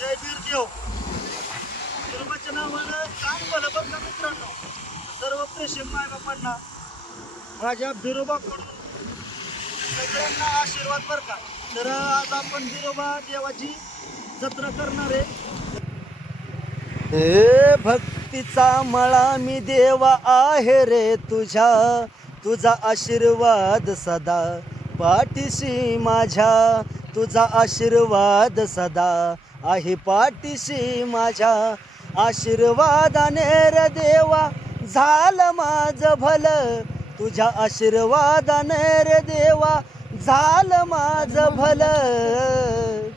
जय बिरदेव बिरोबाच्या नावानं काम भलं बरं का मित्रांनो। सर्व प्रेक्षक मायबापांना माझ्या बिरोबाकडून सगळ्यांना आशीर्वाद बरं का। तर आज आपण बिरोबा देवाची जत्रा करणार आहे। हे भक्तीचा मळा मी देवा आहे रे तुझ्या, तुझा आशीर्वाद सदा पाठीशी माझ्या, तुझा आशीर्वाद सदा आहे पाठीशी माझ्या। आशीर्वादाने रे देवा झालं माझं भलं, तुझ्या आशीर्वादाने रे देवा झालं माझं भलं।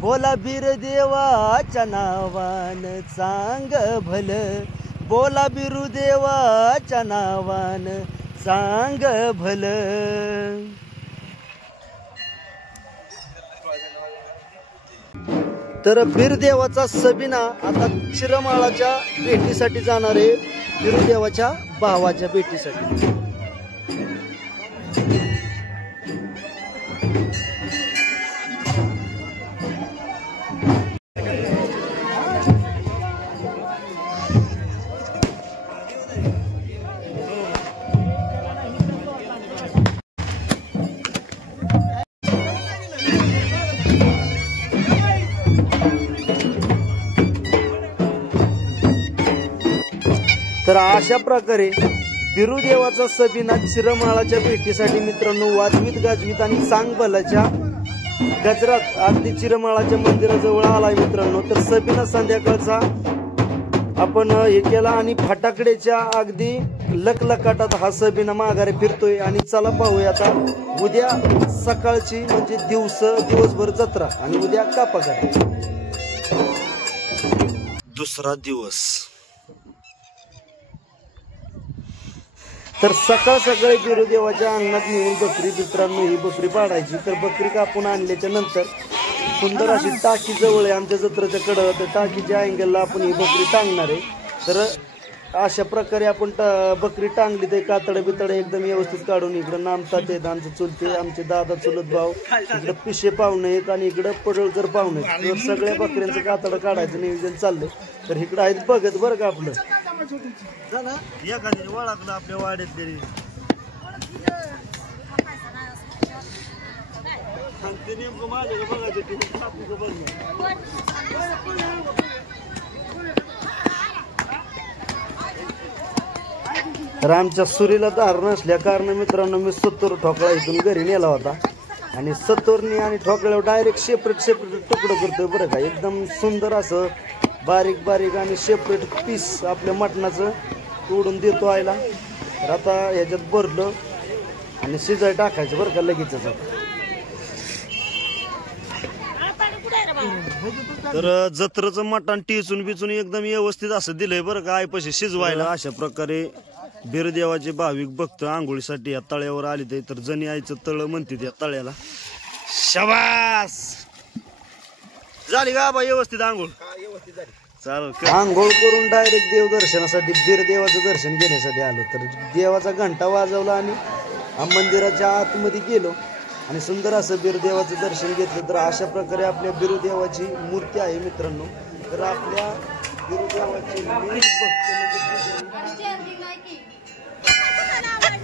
बोला बीर देवाच्या नावानं चांग भलं, बोला बिरू देवाच्या नावानं चांग भलं। तर बिरदेवाचा सबिना आता चिरमाळाच्या भेटीसाठी जाणार आहे, बिरदेवाच्या भावाच्या भेटीसाठी। तर अशा प्रकारे बिरुदेवाचा सबिना चिरमाळाच्या भेटीसाठी मित्रांनो वाजवीत गाजवीत आणि चांगभलाच्या गजरात अगदी चिरमाळाच्या मंदिराजवळ आलाय मित्रांनो। तर सबिना संध्याकाळचा आपण हे केला आणि फटाकड्याच्या अगदी लकलकाटात हा सबिना माघारी फिरतोय। आणि चला पाहूया आता उद्या सकाळची म्हणजे दिवसभर जत्रा आणि उद्या कापाकाठी दुसरा दिवस। तर सकाळ सकाळी बिरुदेवाच्या अंगणात नेऊन बकरी मित्रांनो ही बकरी पाडायची। तर बकरी कापून आणल्याच्या नंतर सुंदर अशी टाकी जवळ आहे आमच्या जत्रेच्या कडं, तर टाकीच्या अँगलला आपण ही बकरी टांगणार आहे। तर अशा प्रकारे आपण बकरी टांगली ते कातडे बितडे एकदम व्यवस्थित काढून इकडं नामतात आहेत आमचे चुलते, आमचे दादा चुलत भाऊ, इकडं पिशे पाहुणे आहेत आणि इकडं पडळकर पाहुणे आहेत। तर सगळ्या बकऱ्यांचं कातडं काढायचं नियोजन चाललंय। तर इकडं आहेत बघत बरं का आपलं एखाद्याने ओळखलं आपल्या वाड्यातले सांगते नेमकं माझ्या बघायचं तर आमच्या सुरीला धार नसल्या कारण मित्रांनो मी 70 ठोकळा इथून घरी नेला होता आणि 70नी आणि ठोकळ्यावर डायरेक्ट सेपरेट तुकडं करतोय बरं का। एकदम सुंदर असं बारीक बारीक आणि सेपरेट पीस आपल्या मटणाचं तोडून देतो आयला। तर आता ह्याच्यात भरलं आणि शिजाय टाकायचं बरं का लगेच। तर जत्रेचं मटण टिचून बिचून एकदम व्यवस्थित असं दिलंय बरं का आयपाशी शिजवायला। अशा प्रकारे बिरदेवाचे भाविक भक्त आंघोळीसाठी या तळ्यावर आले ते। तर जणी आईचं तळ म्हणते त्या तळ्याला। शाबास झाली का बा व्यवस्थित आंघोळ? चालेल। आंघोळ करून डायरेक्ट देवदर्शनासाठी बिरदेवाचं दर्शन घेण्यासाठी आलो। तर देवाचा घंटा वाजवला आणि मंदिराच्या आतमध्ये गेलो आणि सुंदर असं बिरदेवाचं दर्शन घेतलं। तर अशा प्रकारे आपल्या बिरुदेवाची मूर्ती आहे मित्रांनो। तर आपल्या बिरुदेवाची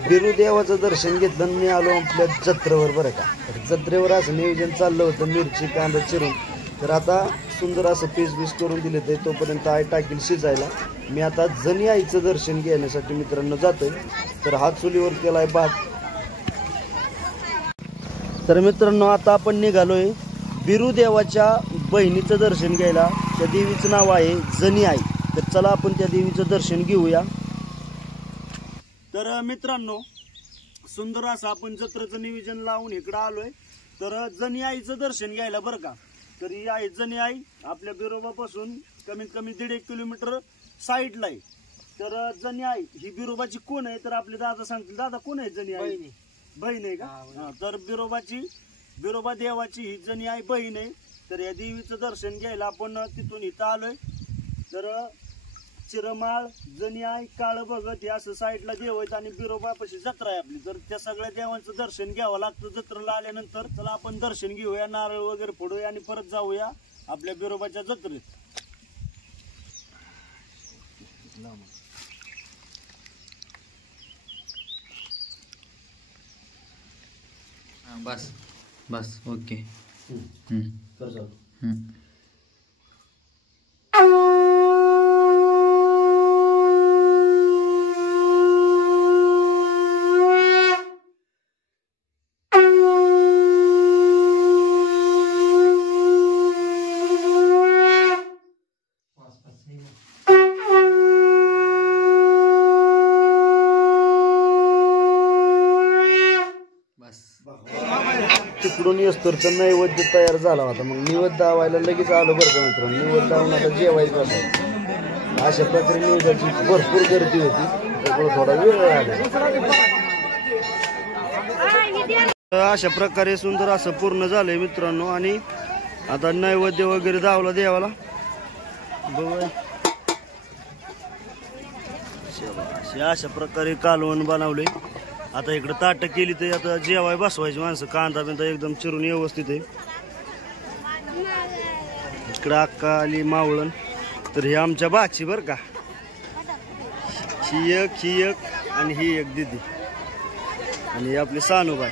बिरुदेवाचं दर्शन घेतलं आणि मी आलो आपल्या जत्रेवर बरं का। तर जत्रेवर असं नियोजन चाललं होतं मिरची कांदा चिरून। तर आता सुंदर असं पीस करून दिले ते तोपर्यंत आई टाकील शिजायला। मी आता जणी आईचं दर्शन घेण्यासाठी मित्रांनो जातोय। तर हा चुलीवर केलाय भात। तर मित्रांनो आता आपण निघालोय बिरुदेवाच्या बहिणीचं दर्शन घ्यायला। त्या देवीचं नाव आहे जनी आई। तर चला आपण त्या देवीचं दर्शन घेऊया। तर मित्रांनो सुंदर असं आपण जत्रेचं नियोजन लावून इकडं आलोय। तर जनी आईचं दर्शन घ्यायला बरं का। तर ही आहे जनी आई आपल्या बिरोबापासून कमीत कमी 1.5 किलोमीटर साईडला आहे। तर जनी आई ही बिरोबाची कोण आहे तर आपले दादा सांगतील। दादा कोण आहे जनी आई? बहीण आहे का? तर बिरोबा देवाची ही जनी आई बहीण आहे। तर या देवीचं दर्शन घ्यायला आपण तिथून इथं आलोय। तर चिरमाळ जनी आई काळ बघत हे असं साईडला देव आहेत आणि बिरोबापाशी जत्रा आहे आपली। तर त्या सगळ्या देवांचं दर्शन घ्यावं लागतं जत्रेला आल्यानंतर। चला आपण दर्शन घेऊया, नारळ वगैरे फोडूया आणि परत जाऊया आपल्या बिरोबाच्या जत्रेत. बस बस ओके. कर चालू. तिकडून येस्तोर तर नैवेद्य तयार झाला होता. मग निवेद्य दावायला लगेच आलो बरं का मित्रांनो. निवेद्य दावून आता जेवायचं होतं. अशा प्रकारे निवेद्याची भरपूर गर्दी होती. त्यामुळे थोडा वेळ लागला. अशा प्रकारे सुंदर असं पूर्ण झालंय मित्रांनो. आणि आता नैवेद्य वगैरे दावला देवाला बघूया. अशा प्रकारे कालवण बनवले. आता इकडे ताट केली तर आता जेवाय बसवायची माणसं. कांदा बिंदा एकदम चिरून व्यवस्थित आहे. इकडे अक्का आली मावळण. तर हे आमच्या बाची बर का. ही एक आणि ही एक दिदी आणि ही आपली सानूबाई.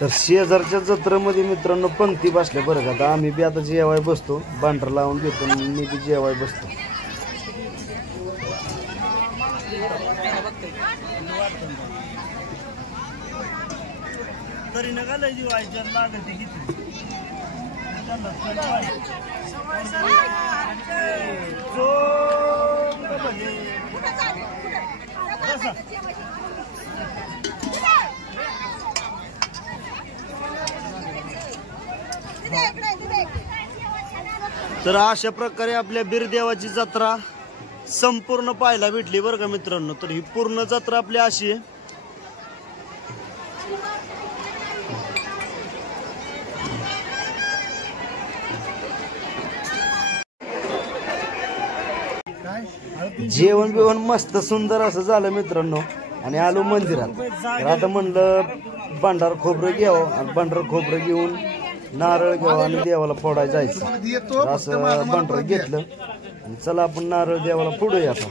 तर शेजारच्या जत्रेमध्ये मित्रांनो पंक्ती बसल्या बरं का. आता आम्ही बी आता जेवाय बसतो. बांडर लावून घेतो. मी बी जेवाय बसतो. तरी नका लय जीव आहे जर लागत तर अशा प्रकारे आपल्या बिरदेवाची जत्रा संपूर्ण पाहायला भेटली बरं का मित्रांनो. तर ही पूर्ण जत्रा आपली अशी आहे. जेवण बिवण मस्त सुंदर असं झालं मित्रांनो. आणि आलो मंदिरात. तर आता म्हणलं भांडार खोबरं घ्यावं. आणि भांडार खोबरं घेऊन नारळ घ्यावं आणि देवाला फोडायला जायचं. असं भांडार घेतलं. आणि चला आपण नारळ देवाला फोडूया आता.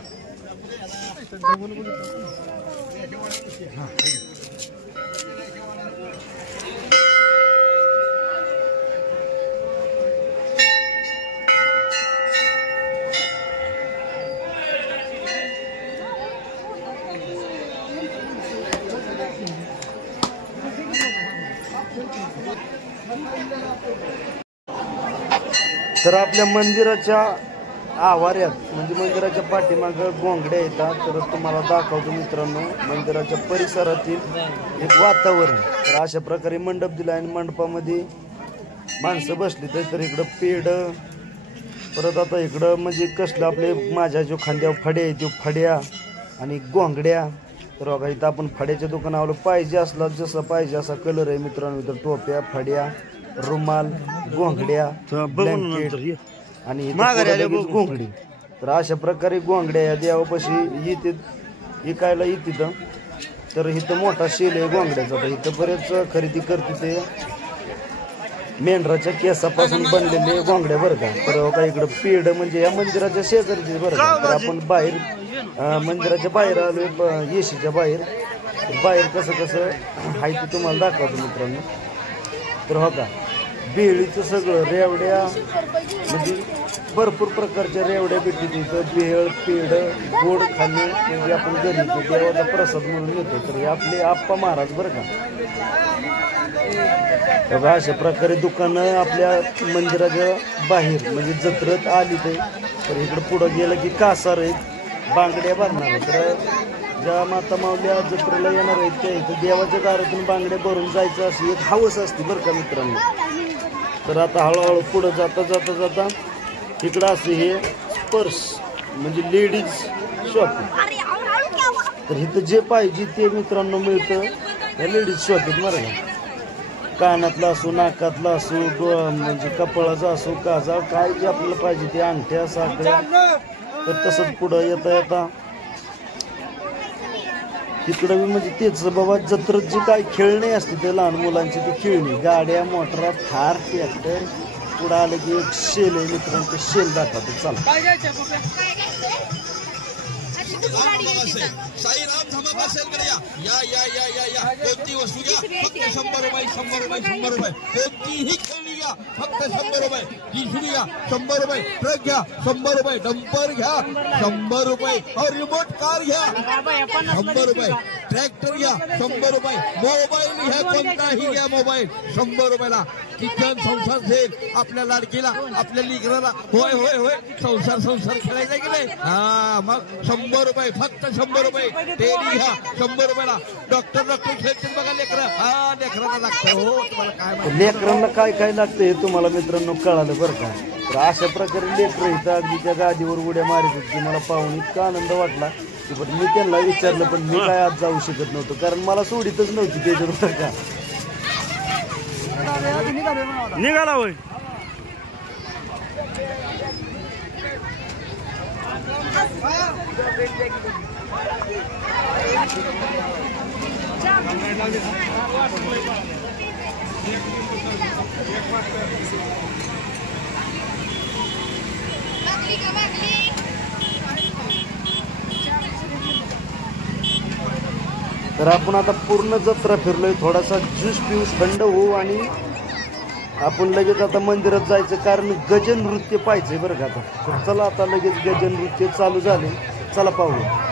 तर आपल्या मंदिराच्या आवाऱ्यात म्हणजे मंदिराच्या पाठीमागं गोंगड्या येतात. तर तुम्हाला दाखवतो मित्रांनो मंदिराच्या परिसरातील एक वातावरण. तर अशा प्रकारे मंडप दिला आणि मंडपामध्ये माणसं बसली. तर इकडं पेड परत आता इकडं म्हणजे कसलं आपले माझ्या जो खांद्यावर फड्या आहे तो फड्या आणि गोंगड्या. तर बघा इथं आपण फड्याच्या दुकानावर पाहिजे असला जसं पाहिजे असा कलर आहे मित्रांनो. इथं टोप्या फड्या रुमाल गोंगड्या ब्लँकेट आणि गोंगडी. तर अशा प्रकारे गोंगड्या या देवापाशी येते विकायला येते. तर इथं मोठा शेल आहे गोंगड्याचा. तर इथं बरेच खरेदी करते ते मेंढराच्या केसापासून बनलेले गोंगड्या बरं का. तर का इकडं पेड म्हणजे या मंदिराच्या शेजारची बरं का. तर आपण बाहेर मंदिराच्या बाहेर आलो येशीच्या बाहेर. बाहेर कसं कसं आहे ते तुम्हाला दाखवतो मित्रांनो. तर हो का भेळीचं सगळं रेवड्या म्हणजे भरपूर प्रकारच्या रेवड्या भेटते तिथं. भेळ पेढ गोड खाणे म्हणजे आपण घरी देवाचा प्रसाद म्हणून येतो. तर हे आपले आप्पा महाराज बरं का. तर अशा प्रकारे दुकानं आपल्या मंदिराच्या बाहेर म्हणजे जत्रेत आली ते. तर इकडं पुढं गेलं की कासार आहेत बांगड्या भरणार. तर ज्या माता माऊल्या जत्रेला येणार आहेत त्या इथं देवाच्या दारातून बांगड्या भरून जायचं अशी एक हवस असते बरं का मित्रांनो. तर आता हळूहळू पुढं जाता जाता जाता इकडं असे हे पर्स म्हणजे लेडीज शॉपिंग. तर इथं जे पाहिजे ते मित्रांनो मिळतं या लेडीज शॉपिंग बरं का. कानातला असो नाकातला असो म्हणजे कपाळाचा असो काजा काय जे आपल्याला पाहिजे ते अंगठ्या साखळ्या. तर तसंच पुढं येता येता इकडं बी म्हणजे तेच बाबा जत्रेत जी काय खेळणी असते ते लहान मुलांची ती खेळणी गाड्या मोटरा थार ट्रॅक्टर पुढे आलं की एक शेल आहे मित्रांनो, ते शेल दाखवतो. चला साईराम धमाका सेलकडे या या या या या कोणती वस्तू घ्या फक्त 100 रुपये 100 रुपये 100 रुपये. कोणतीही खेळणी घ्या फक्त 100 रुपये. जिशरी घ्या 100 रुपये. ट्रक घ्या 100 रुपये. डंपर घ्या 100 रुपये. और रिमोट कार घ्या 100 रुपये. ट्रॅक्टर घ्या 100 रुपये. मोबाईल घ्या कोणताही घ्या मोबाईल 100 रुपयाला. किचन संसार सेल आपल्या लाडकीला आपल्या लिकराला. होय होय होय संसार खेळायचा की नाही. हा मग 100 रुपये फक्त 100 रुपये. टेली घ्या 100 रुपयाला. डॉक्टर खेळतील बघा लेकरं. हा लेकरांना लागतं. हो तुम्हाला काय लेकरांना काय काय लागतं हे तुम्हाला मित्रांनो कळालं बरं का. तर अशा प्रकारे लेकरं इथं अगदी त्या गादीवर उड्या मारत होती. मला पाहून इतका आनंद वाटला की पण मी त्यांना विचारलं पण मी काय आज जाऊ शकत नव्हतो कारण मला सोडीतच नव्हती त्याच्यावर बरं का. निघाला होय. तर आपण आता पूर्ण जत्रा फिरलोय. थोडासा ज्यूस पिऊस थंड होऊ आणि आपण लगेच आता मंदिरात जायचं कारण गजन नृत्य पाहिजे बरं का. आता तर चला आता लगेच गजन नृत्य चालू झाले. चला पाहूया.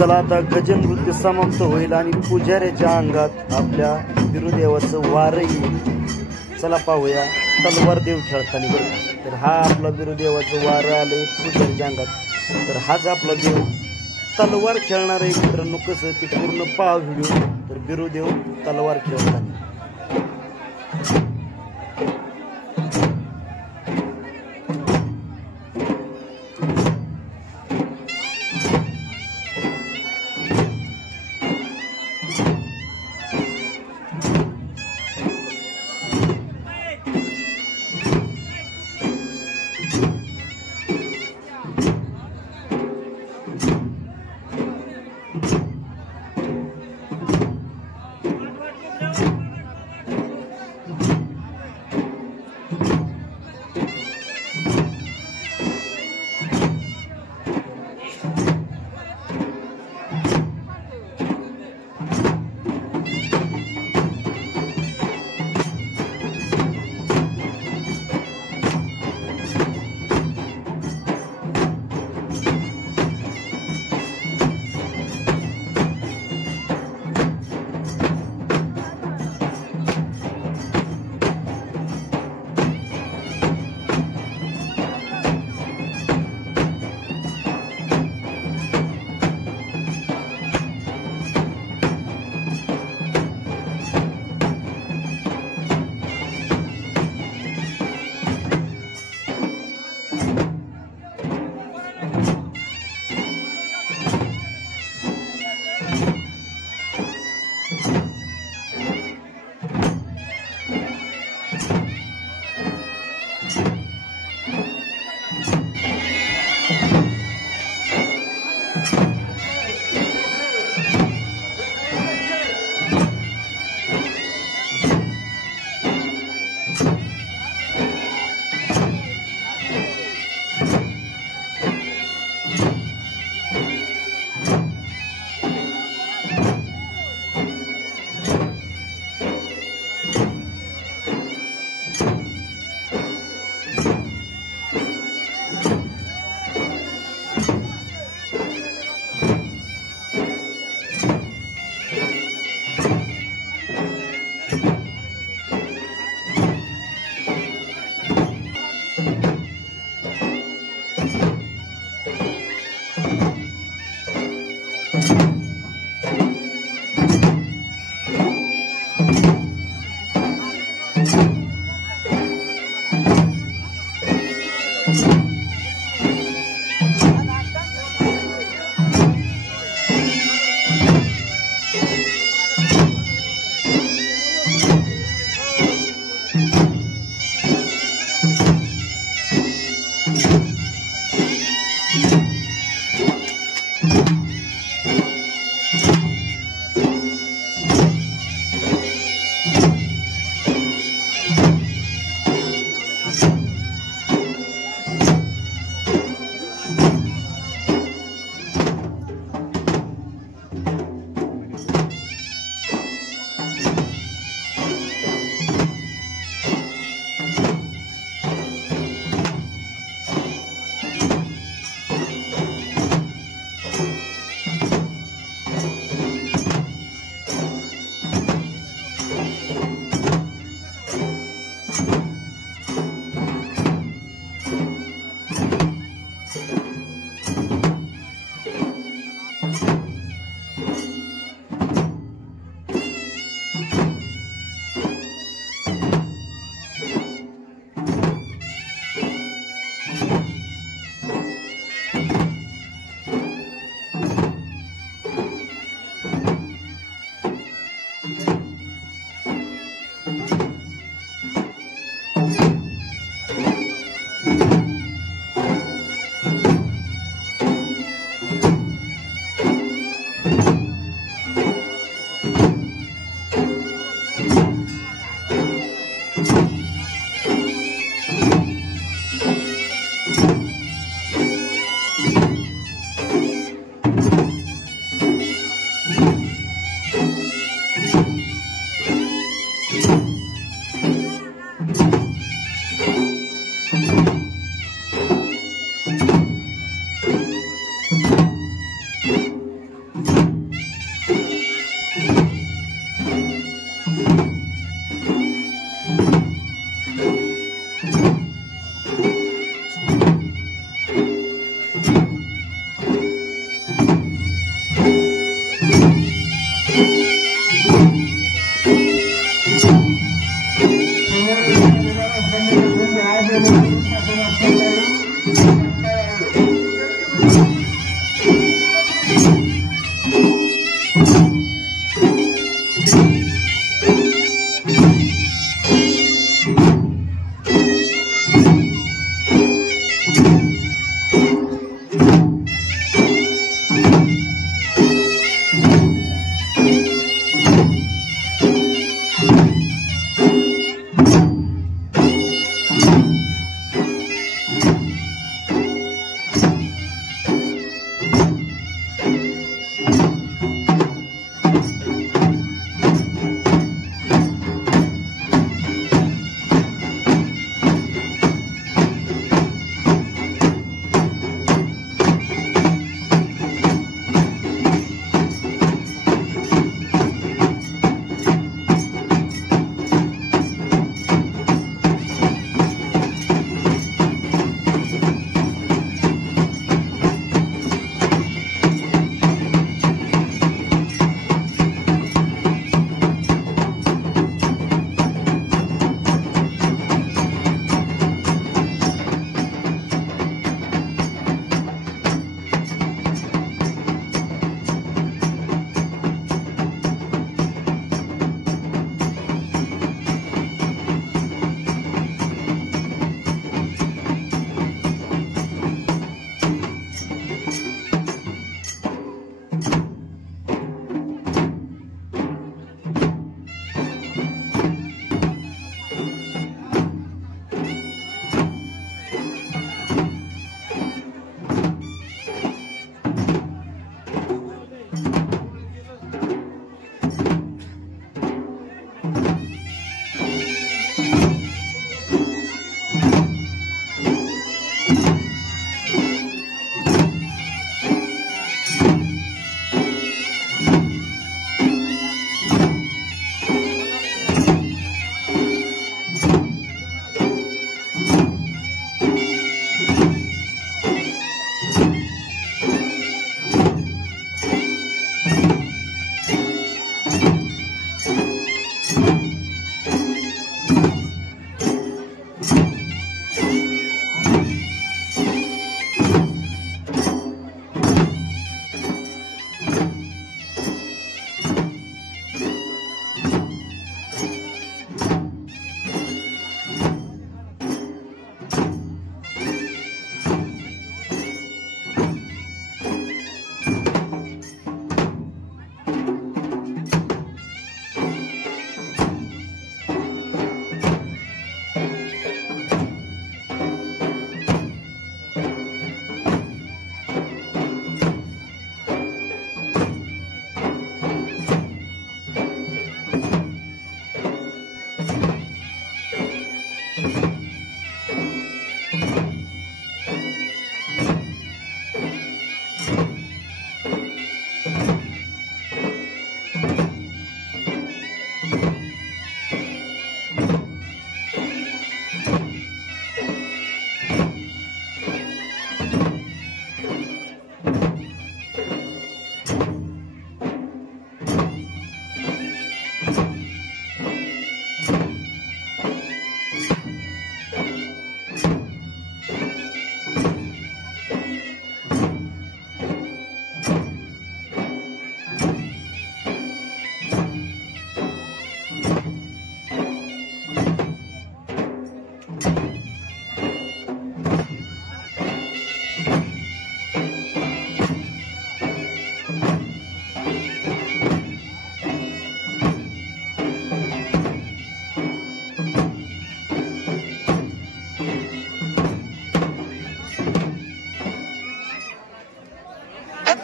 चला आता गजन नृत्य समाप्त होईल आणि पुजाऱ्याच्या अंगात आपल्या बिरुदेवाचं वार येईल. चला पाहूया तलवार देव खेळताना बरं. तर हा आपला बिरुदेवाचं वार आलं पुजाऱ्याच्या अंगात. तर हाच आपला देव तलवार खेळणार आहे मित्रांनो. कसं ते पूर्ण पहा व्हिडिओ. तर बिरुदेव तलवार खेळताना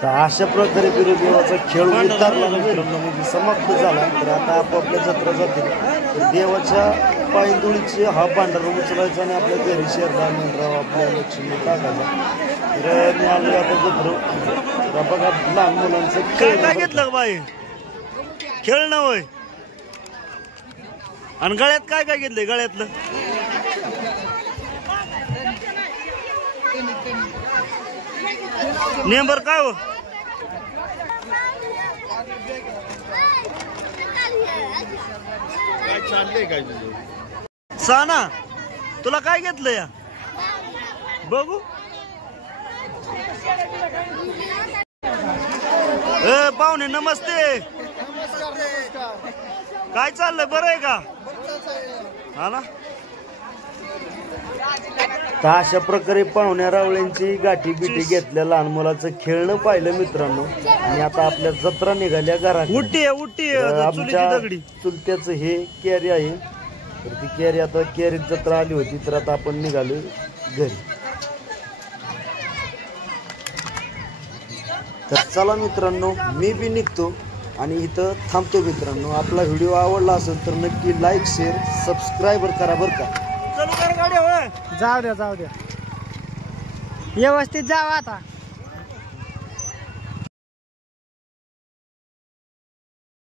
तर अशा प्रकारे बिरुदेवाचा खेळ उतरला मित्रांनो, म्हणजे समाप्त झाला. तर आता आपापल्या जत्रा जातील. तर देवाच्या पायंदुळीची हा भांडारा उचलायचा आणि आपल्या घरी शेरला मेंढराव आपल्या लक्ष्मी टाकायचा. तर मी आलो आता जत्र बघा लहान मुलांचं खेळ. काय घेतलं बाई खेळ ना होय. आणि गळ्यात काय काय घेतलंय गळ्यातलं? नेंबर काय हो? काय चाललंय काय तुझं? साना तुला काय घेतलं या बघू. पाहुणे नमस्ते. काय चाललंय बरं आहे का? हा ना. तर अशा प्रकारे पाहुण्या रावळ्यांची गाठी बिठी घेतल्या, लहान मुलाचं खेळणं पाहिलं मित्रांनो. आणि आता आपल्या जत्रा निघाल्या घरात. आमच्या चुलत्याचं हे कॅरी आहे. तर ती कॅरी आता कॅरीत जत्रा आली होती तर आता आपण निघालो घरी. तर चला मित्रांनो मी बी निघतो आणि इथं थांबतो मित्रांनो. आपला व्हिडिओ आवडला असेल तर नक्की लाईक शेअर सबस्क्राईब करा बरं का. जाऊ द्या व्यवस्थित जावा आता.